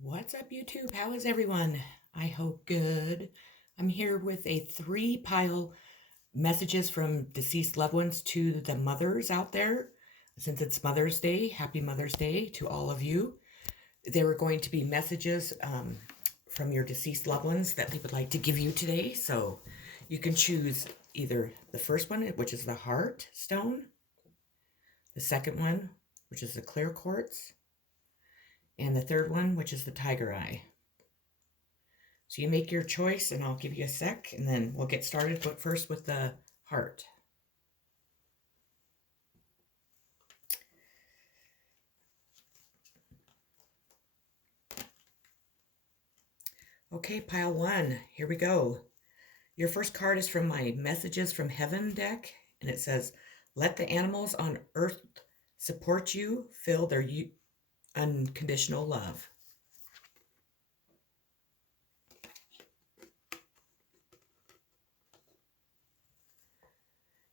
What's up, YouTube? How is everyone? I hope good. I'm here with a 3-pile messages from deceased loved ones to the mothers out there. Since it's Mother's Day, happy Mother's Day to all of you. There are going to be messages from your deceased loved ones that they would like to give you today. So you can choose either the first one, which is the heart stone, the second one, which is the clear quartz, and the third one, which is the tiger eye. So you make your choice, and I'll give you a sec, and then we'll get started, but first with the heart. Okay, pile one, here we go. Your first card is from my Messages from Heaven deck, and it says, let the animals on earth support you, feel their unconditional love.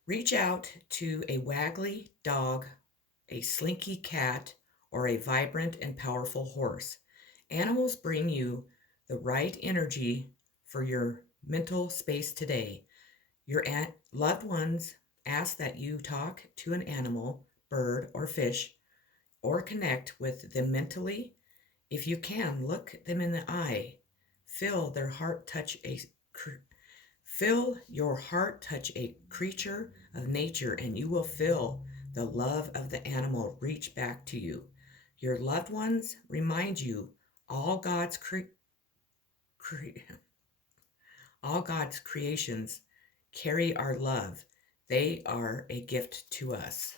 Reach out to a waggly dog, a slinky cat, or a vibrant and powerful horse. Animals bring you the right energy for your mental space today. Your loved ones ask that you talk to an animal, bird, or fish, or connect with them mentally. If you can, look them in the eye. Feel their heart touch a Feel your heart touch a creature of nature, and you will feel the love of the animal reach back to you. Your loved ones remind you all God's all God's creations carry our love. They are a gift to us.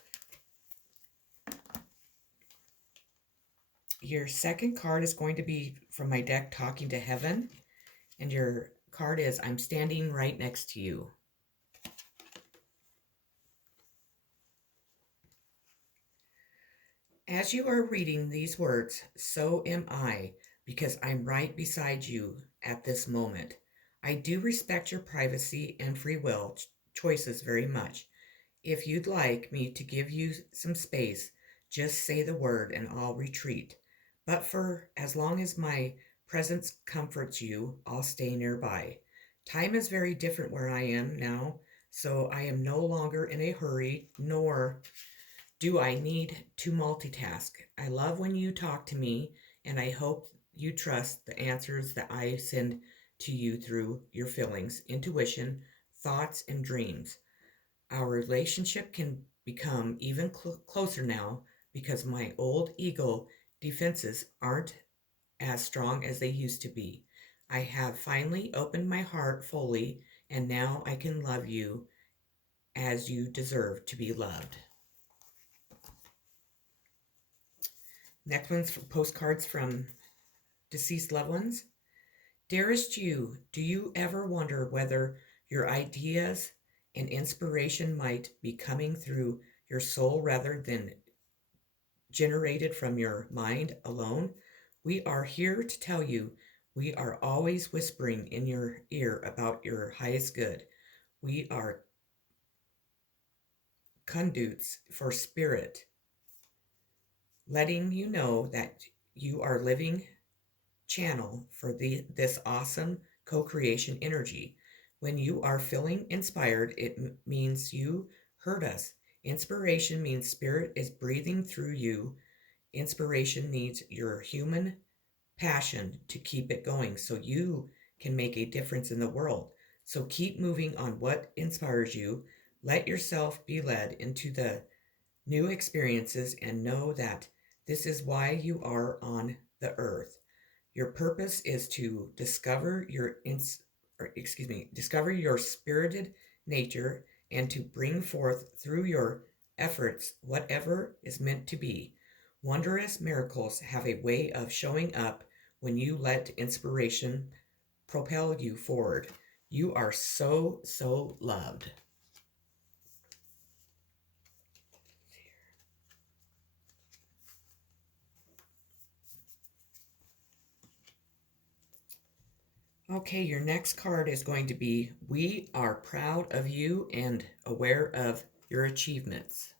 Your second card is going to be from my deck, Talking to Heaven, and your card is, I'm standing right next to you. As you are reading these words, so am I, because I'm right beside you at this moment. I do respect your privacy and free will choices very much. If you'd like me to give you some space, just say the word and I'll retreat. But for as long as my presence comforts you, I'll stay nearby. Time is very different where I am now, so I am no longer in a hurry, nor do I need to multitask. I love when you talk to me, and I hope you trust the answers that I send to you through your feelings, intuition, thoughts, and dreams. Our relationship can become even closer now because my old ego defenses aren't as strong as they used to be. I have finally opened my heart fully, and now I can love you as you deserve to be loved. Next one's for postcards from deceased loved ones. Dearest you, do you ever wonder whether your ideas and inspiration might be coming through your soul rather than generated from your mind alone? We are here to tell you we are always whispering in your ear about your highest good. We are conduits for spirit, letting you know that you are living channel for this awesome co-creation energy. When you are feeling inspired, it means you heard us. Inspiration means spirit is breathing through you. Inspiration needs your human passion to keep it going so you can make a difference in the world. So keep moving on what inspires you. Let yourself be led into the new experiences and know that this is why you are on the earth. Your purpose is to discover discover your spirited nature and to bring forth through your efforts whatever is meant to be. Wondrous miracles have a way of showing up when you let inspiration propel you forward. You are so, so loved. Okay, your next card is going to be, we are proud of you and aware of your achievements.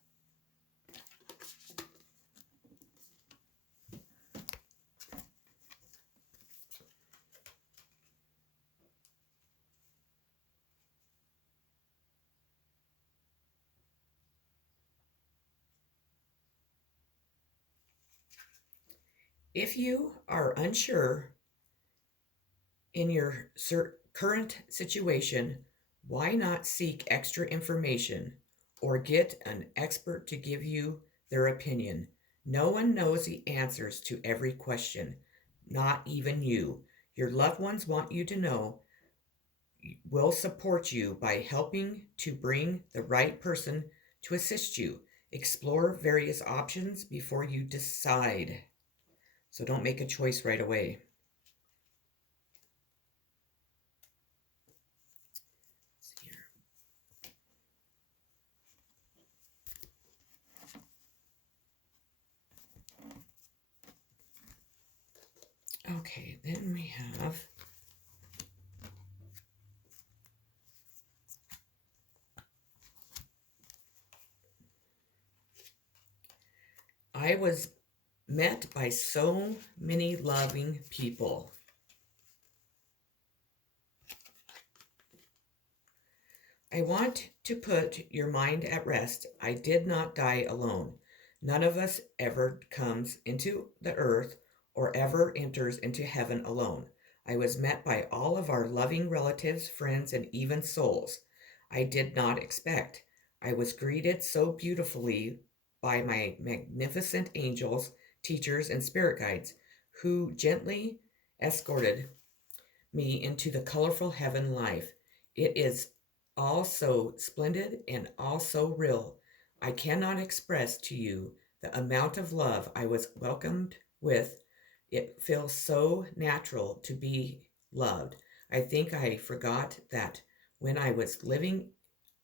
If you are unsure in your current situation, why not seek extra information or get an expert to give you their opinion? No one knows the answers to every question, not even you. Your loved ones want you to know will support you by helping to bring the right person to assist you. Explore various options before you decide. So don't make a choice right away. Okay, then we have I was met by so many loving people. I want to put your mind at rest. I did not die alone. None of us ever comes into the earth or ever enters into heaven alone. I was met by all of our loving relatives, friends, and even souls I did not expect. I was greeted so beautifully by my magnificent angels, teachers, and spirit guides who gently escorted me into the colorful heaven life. It is all so splendid and all so real. I cannot express to you the amount of love I was welcomed with. It feels so natural to be loved. I think I forgot that when I was living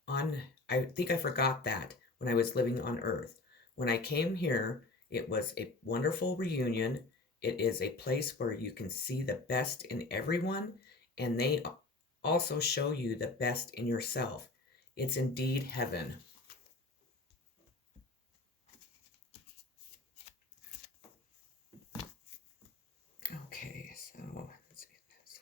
on I think I forgot that when I was living on earth. When I came here, it was a wonderful reunion. It is a place where you can see the best in everyone, and they also show you the best in yourself. It's indeed heaven. Okay, so let's see this.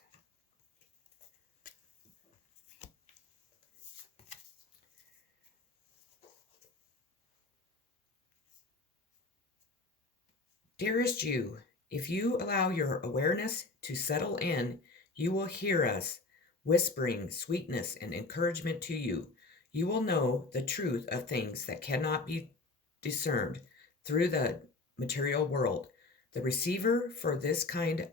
Dearest you, if you allow your awareness to settle in, you will hear us whispering sweetness and encouragement to you. You will know the truth of things that cannot be discerned through the material world. The receiver for this kind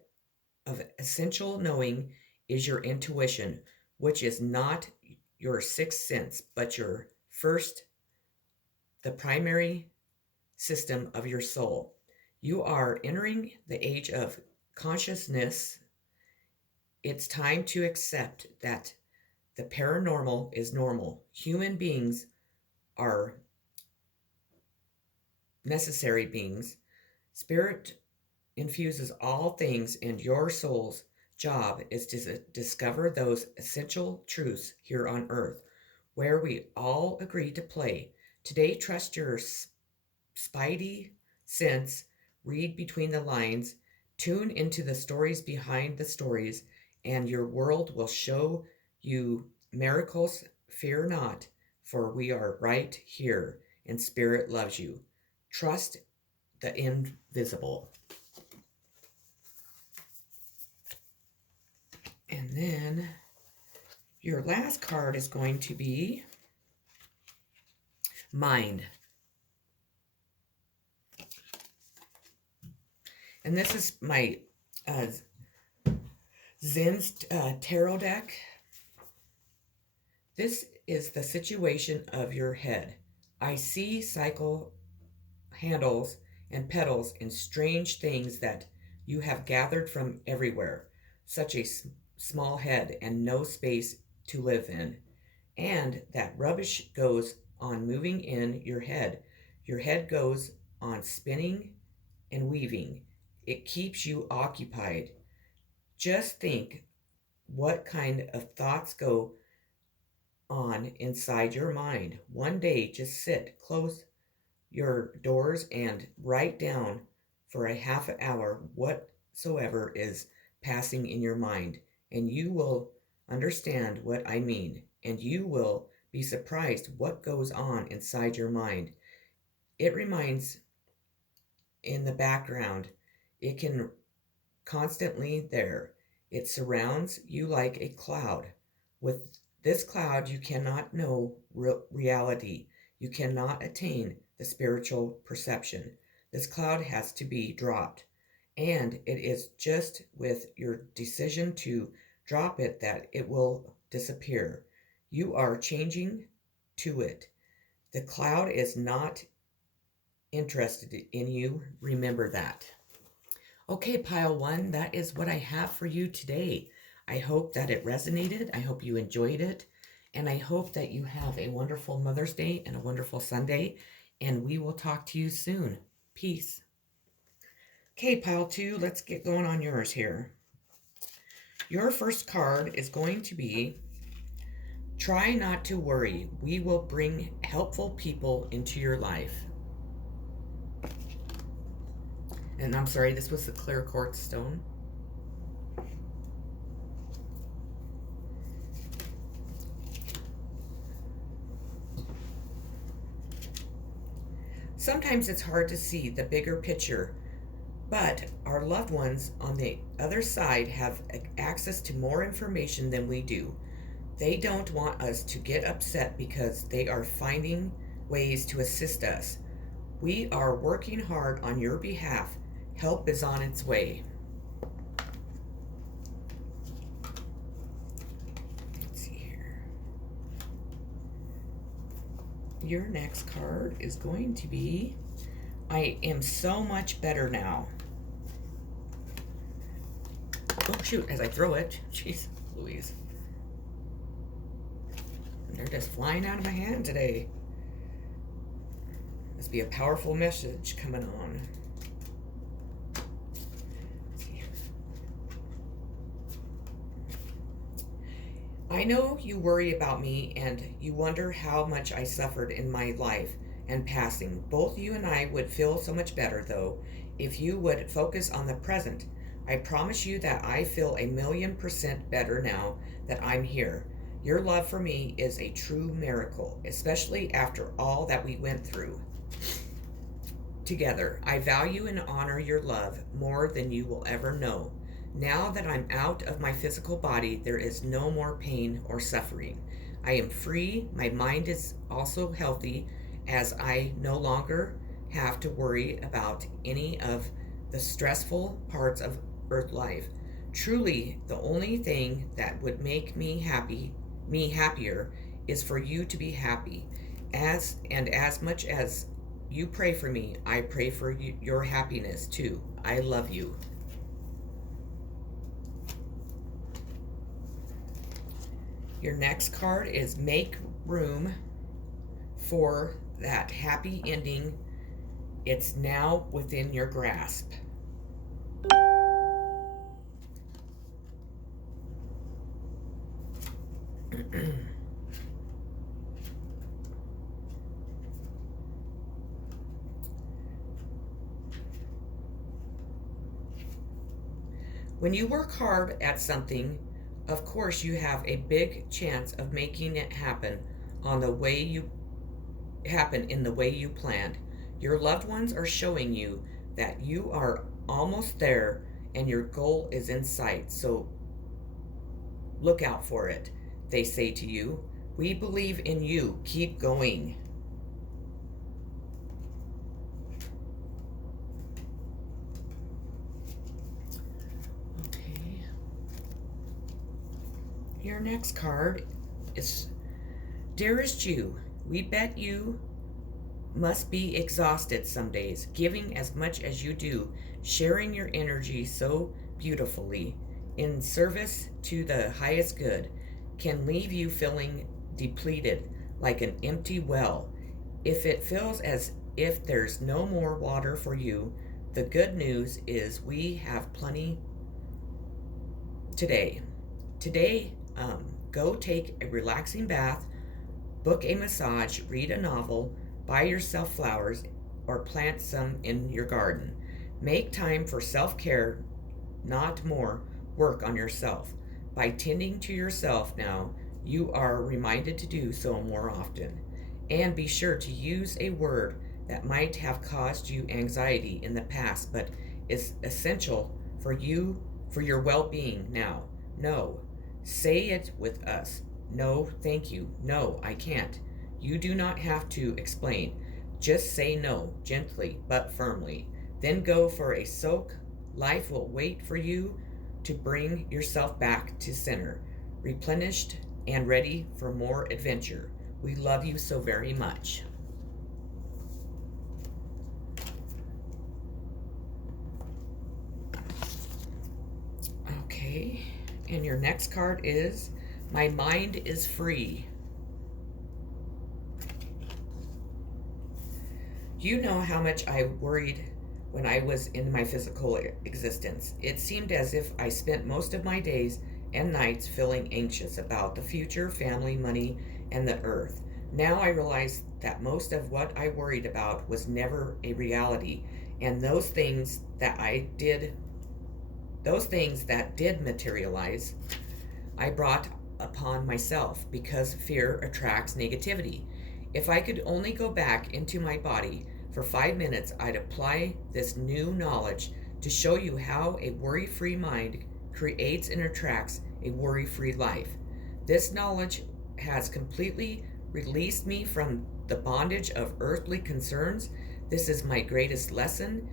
of essential knowing is your intuition, which is not your sixth sense, but your first, the primary system of your soul. You are entering the age of consciousness. It's time to accept that the paranormal is normal. Human beings are necessary beings. Spirit infuses all things, and your soul's job is to discover those essential truths here on earth, where we all agree to play. Today, trust your spidey sense, read between the lines, tune into the stories behind the stories, and your world will show you miracles. Fear not, for we are right here, and Spirit loves you. Trust the invisible. And then your last card is going to be Mind. And this is my uh, Zen's tarot deck. This is the situation of your head. I see cycle handles and petals and strange things that you have gathered from everywhere, such a small head and no space to live in. And that rubbish goes on moving in your head. Your head goes on spinning and weaving. It keeps you occupied. Just think what kind of thoughts go on inside your mind. One day, just sit, close your doors, and write down for a half an hour whatsoever is passing in your mind, and you will understand what I mean, and you will be surprised what goes on inside your mind. It reminds in the background It can constantly there. It surrounds you like a cloud. With this cloud, you cannot know reality. You cannot attain the spiritual perception. This cloud has to be dropped. And it is just with your decision to drop it that it will disappear. You are changing to it. The cloud is not interested in you. Remember that. Okay, pile one, that is what I have for you today. I hope that it resonated. I hope you enjoyed it. And I hope that you have a wonderful Mother's Day and a wonderful Sunday. And we will talk to you soon. Peace. Okay, pile two, let's get going on yours here. Your first card is going to be, try not to worry. We will bring helpful people into your life. And I'm sorry, this was the clear quartz stone. Sometimes it's hard to see the bigger picture, but our loved ones on the other side have access to more information than we do. They don't want us to get upset because they are finding ways to assist us. We are working hard on your behalf. Help is on its way. Let's see here. Your next card is going to be, I am so much better now. Oh shoot, as I throw it. Jeez Louise. They're just flying out of my hand today. Must be a powerful message coming on. I know you worry about me and you wonder how much I suffered in my life and passing. Both you and I would feel so much better, though, if you would focus on the present. I promise you that I feel 1,000,000% better now that I'm here. Your love for me is a true miracle, especially after all that we went through together. I value and honor your love more than you will ever know. Now that I'm out of my physical body, there is no more pain or suffering. I am free. My mind is also healthy, as I no longer have to worry about any of the stressful parts of earth life. Truly, the only thing that would make me happier, is for you to be happy. As much as you pray for me, I pray for your happiness too. I love you. Your next card is make room for that happy ending. It's now within your grasp. When you work hard at something, of course you have a big chance of making it happen in the way you planned. Your loved ones are showing you that you are almost there and your goal is in sight. So look out for it. They say to you, we believe in you. Keep going. Okay. Your next card is, dearest you, we bet you must be exhausted some days, giving as much as you do, sharing your energy so beautifully in service to the highest good, can leave you feeling depleted like an empty well. If it feels as if there's no more water for you, the good news is we have plenty today. Go take a relaxing bath, book a massage, read a novel, buy yourself flowers, or plant some in your garden. Make time for self-care, not more work on yourself. By tending to yourself now, you are reminded to do so more often. And be sure to use a word that might have caused you anxiety in the past, but is essential for you, for your well-being now. No. Say it with us. No, thank you. No, I can't. You do not have to explain. Just say no, gently but firmly. Then go for a soak. Life will wait for you to bring yourself back to center, replenished and ready for more adventure. We love you so very much. Okay, and your next card is My Mind is Free. You know how much I worried when I was in my physical existence. It seemed as if I spent most of my days and nights feeling anxious about the future, family, money, and the earth. Now I realize that most of what I worried about was never a reality, and those things that did materialize, I brought upon myself because fear attracts negativity. If I could only go back into my body for 5 minutes, I'd apply this new knowledge to show you how a worry free mind creates and attracts a worry free life. This knowledge has completely released me from the bondage of earthly concerns. This is my greatest lesson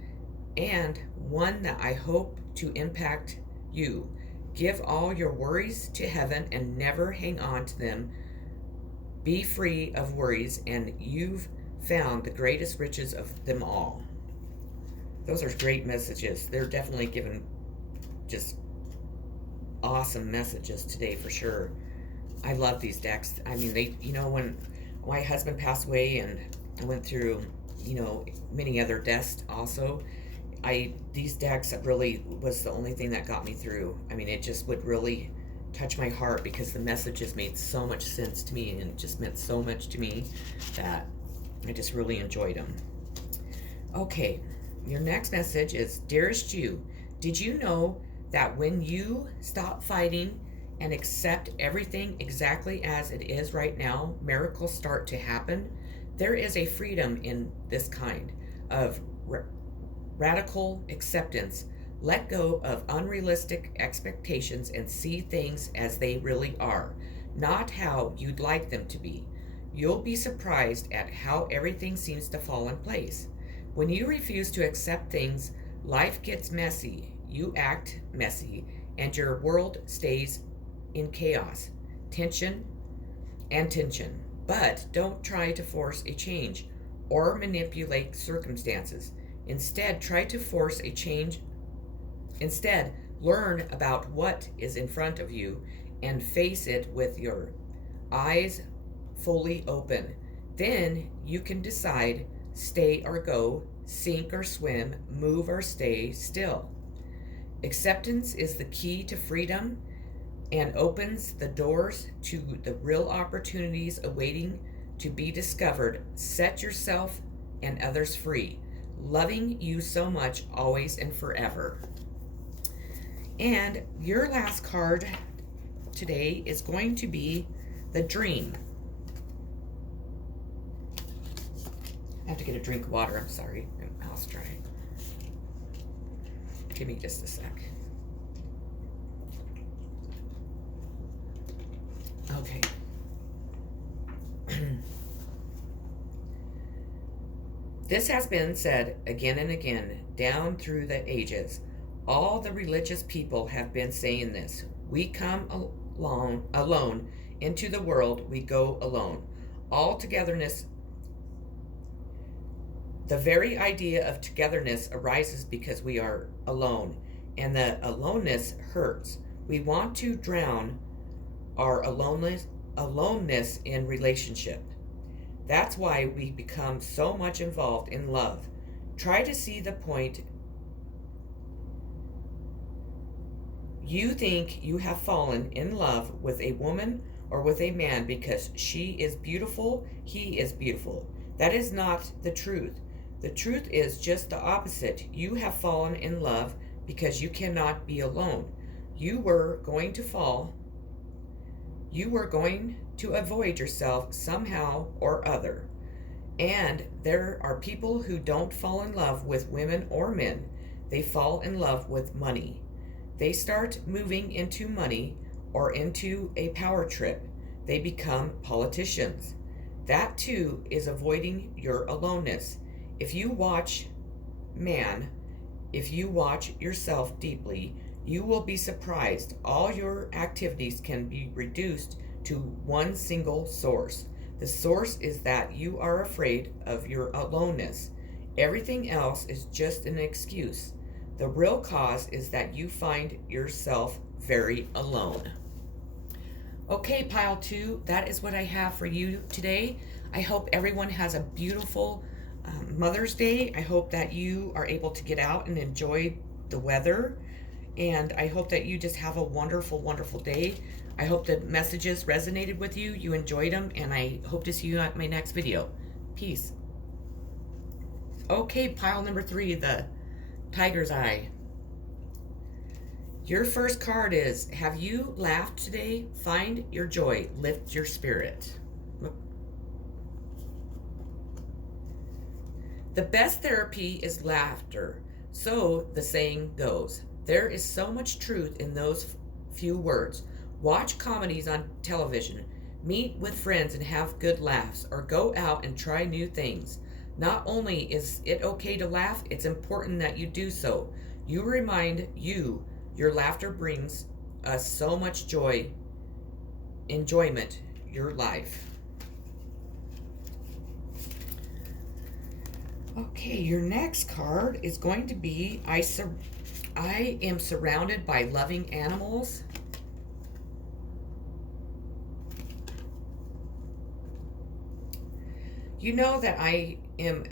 and one that I hope to impact you. Give all your worries to heaven and never hang on to them. Be free of worries, and you've found the greatest riches of them all. Those are great messages. They're definitely giving just awesome messages today for sure. I love these decks. I mean, when my husband passed away and I went through, many other deaths also, these decks really was the only thing that got me through. I mean, it just would really touch my heart because the messages made so much sense to me and it just meant so much to me that I just really enjoyed them. Okay, your next message is, Dearest you, did you know that when you stop fighting and accept everything exactly as it is right now, miracles start to happen? There is a freedom in this kind of radical acceptance. Let go of unrealistic expectations and see things as they really are, not how you'd like them to be. You'll be surprised at how everything seems to fall in place. When you refuse to accept things, life gets messy, you act messy, and your world stays in chaos, tension. But don't try to force a change or manipulate circumstances. Instead, try to force a change. Instead, learn about what is in front of you and face it with your eyes fully open. Then you can decide, stay or go, sink or swim, move or stay still. Acceptance is the key to freedom and opens the doors to the real opportunities awaiting to be discovered. Set yourself and others free. Loving you so much, always and forever. And your last card today is going to be the Dream. I have to get a drink of water. I'm sorry. My mouth's dry. Give me just a sec. Okay. This has been said again and again down through the ages. All the religious people have been saying this. We come alone into the world, we go alone. All togetherness, the very idea of togetherness arises because we are alone, and the aloneness hurts. We want to drown our aloneness in relationship. That's why we become so much involved in love. Try to see the point. You think you have fallen in love with a woman or with a man because she is beautiful, he is beautiful. That is not the truth. The truth is just the opposite. You have fallen in love because you cannot be alone. You were going to fall. You were going to avoid yourself somehow or other. And there are people who don't fall in love with women or men. They fall in love with money. They start moving into money or into a power trip. They become politicians. That too is avoiding your aloneness. If you watch man, if you watch yourself deeply, you will be surprised. All your activities can be reduced to one single source. The source is that you are afraid of your aloneness. Everything else is just an excuse. The real cause is that you find yourself very alone. Okay, pile two, that is what I have for you today. I hope everyone has a beautiful Mother's Day. I hope that you are able to get out and enjoy the weather. And I hope that you just have a wonderful, wonderful day. I hope the messages resonated with you. You enjoyed them. And I hope to see you at my next video. Peace. Okay, pile number three, the Tiger's Eye. Your first card is, have you laughed today? Find your joy. Lift your spirit. The best therapy is laughter. So the saying goes. There is so much truth in those few words. Watch comedies on television. Meet with friends and have good laughs. Or go out and try new things. Not only is it okay to laugh, it's important that you do so. You remind you, your laughter brings us so much joy, enjoyment, your life. Okay, your next card is going to be, I am surrounded by loving animals. You know that I am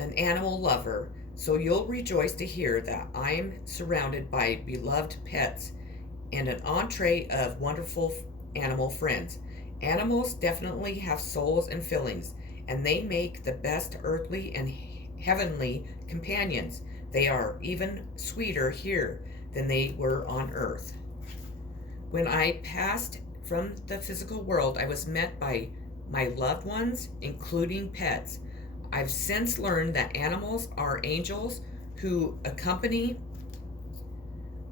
an animal lover, so you'll rejoice to hear that I am surrounded by beloved pets and an entree of wonderful animal friends. Animals definitely have souls and feelings, and they make the best earthly and heavenly companions. They are even sweeter here than they were on earth. When I passed from the physical world, I was met by my loved ones, including pets. I've since learned that animals are angels who accompany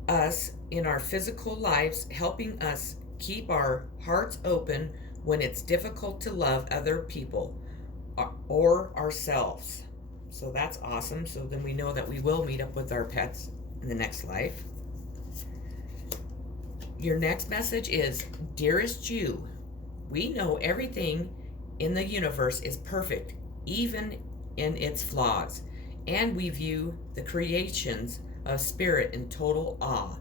us in our physical lives, helping us keep our hearts open when it's difficult to love other people or ourselves. So that's awesome. So then we know that we will meet up with our pets in the next life. Your next message is, dearest you, we know everything in the universe is perfect, even in its flaws, and we view the creations of spirit in total awe.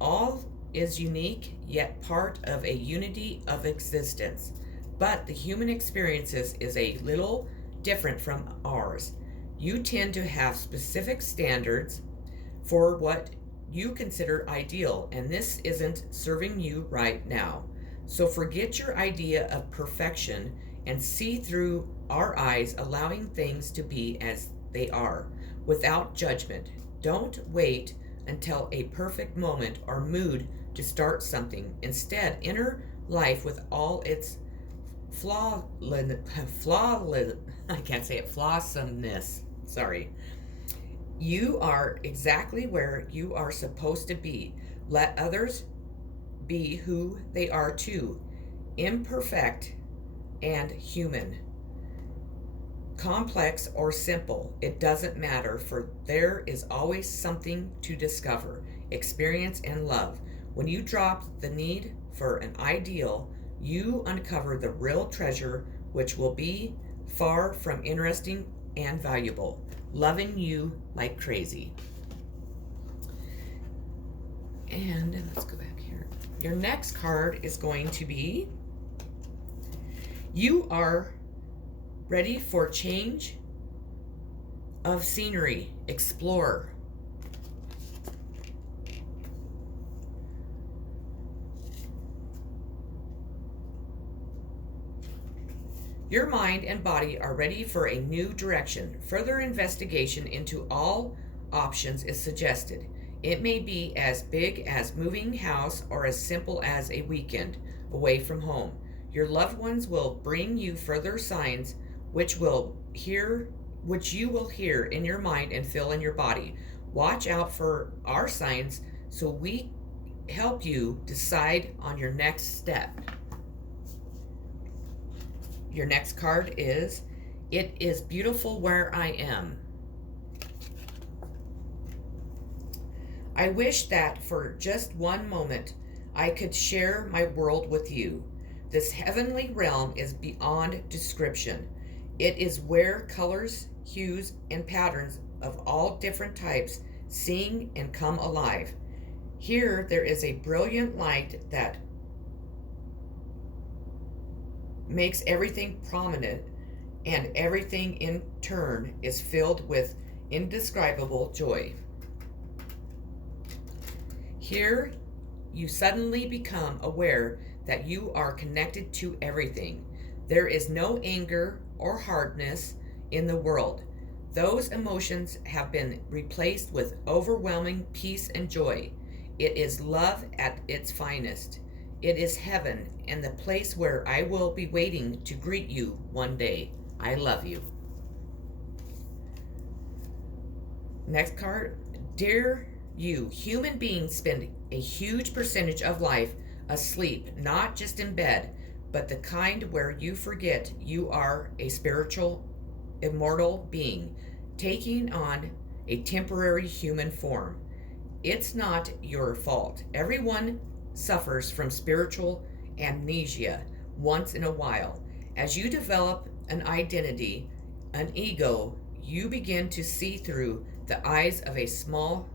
All is unique, yet part of a unity of existence. But the human experiences is a little different from ours. You tend to have specific standards for what you consider ideal, and this isn't serving you right now. So forget your idea of perfection and see through our eyes, allowing things to be as they are, without judgment. Don't wait until a perfect moment or mood to start something. Instead, enter life with all its flawsomeness. Sorry. You are exactly where you are supposed to be. Let others be who they are too, imperfect and human. Complex or simple, it doesn't matter, for there is always something to discover, experience, and love. When you drop the need for an ideal, you uncover the real treasure, which will be far from interesting and valuable. Loving you like crazy. And let's go back here. Your next card is going to be, you are ready for change of scenery. Explore. Your mind and body are ready for a new direction. Further investigation into all options is suggested. It may be as big as moving house or as simple as a weekend away from home. Your loved ones will bring you further signs which you will hear in your mind and feel in your body. Watch out for our signs so we help you decide on your next step. Your next card is, it is beautiful where I am. I wish that for just one moment I could share my world with you. This heavenly realm is beyond description. It is where colors, hues, and patterns of all different types sing and come alive. Here there is a brilliant light that makes everything prominent, and everything in turn is filled with indescribable joy. Here you suddenly become aware that you are connected to everything. There is no anger or hardness in the world. Those emotions have been replaced with overwhelming peace and joy. It is love at its finest. It is heaven and the place where I will be waiting to greet you one day. I love you. Next card. Dear you, human beings spend a huge percentage of life asleep, not just in bed, but the kind where you forget you are a spiritual, immortal being, taking on a temporary human form. It's not your fault. Everyone suffers from spiritual amnesia once in a while. As you develop an identity, an ego, you begin to see through the eyes of a small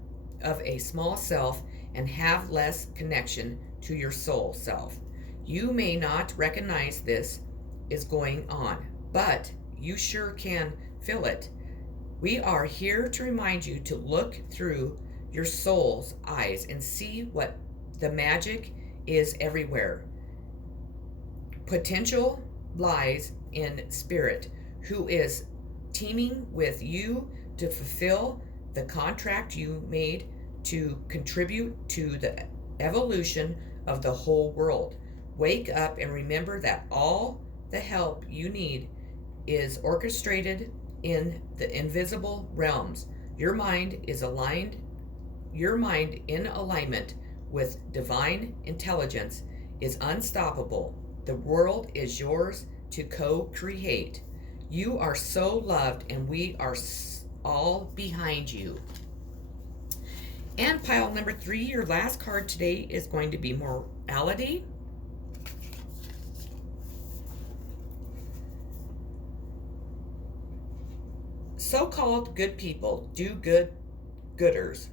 self and have less connection to your soul self. You may not recognize this is going on, but you sure can feel it. We are here to remind you to look through your soul's eyes and see what the magic is everywhere. Potential lies in spirit, who is teaming with you to fulfill the contract you made to contribute to the evolution of the whole world. Wake up and remember that all the help you need is orchestrated in the invisible realms. Your mind in alignment with divine intelligence is unstoppable. The world is yours to co-create. You are so loved, and we are all behind you. And pile number 3, your last card today is going to be morality. So-called good people do gooders.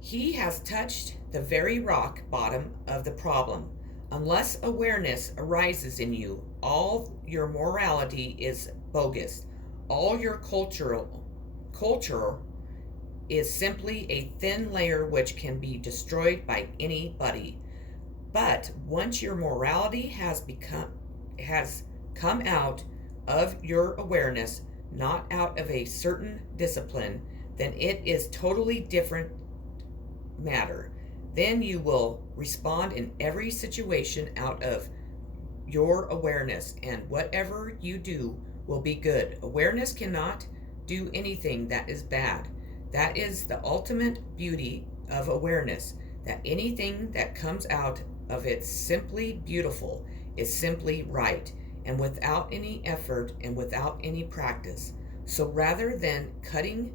He has touched the very rock bottom of the problem. Unless awareness arises in you, all your morality is bogus. All your culture is simply a thin layer which can be destroyed by anybody. But once your morality has come out of your awareness, not out of a certain discipline, then it is totally different matter. Then you will respond in every situation out of your awareness, and whatever you do will be good. Awareness cannot do anything that is bad. That is the ultimate beauty of awareness, that anything that comes out of it simply beautiful is simply right, and without any effort and without any practice. So rather than cutting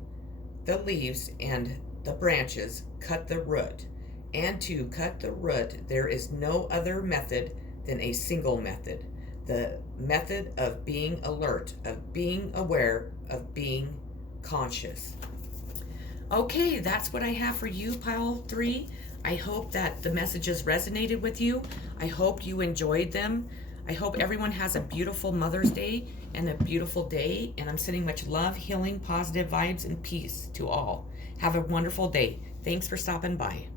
the leaves and the branches, cut the root. And to cut the root, there is no other method than a single method. The method of being alert, of being aware, of being conscious. Okay, that's what I have for you, pile 3. I hope that the messages resonated with you. I hope you enjoyed them. I hope everyone has a beautiful Mother's Day and a beautiful day. And I'm sending much love, healing, positive vibes, and peace to all. Have a wonderful day. Thanks for stopping by.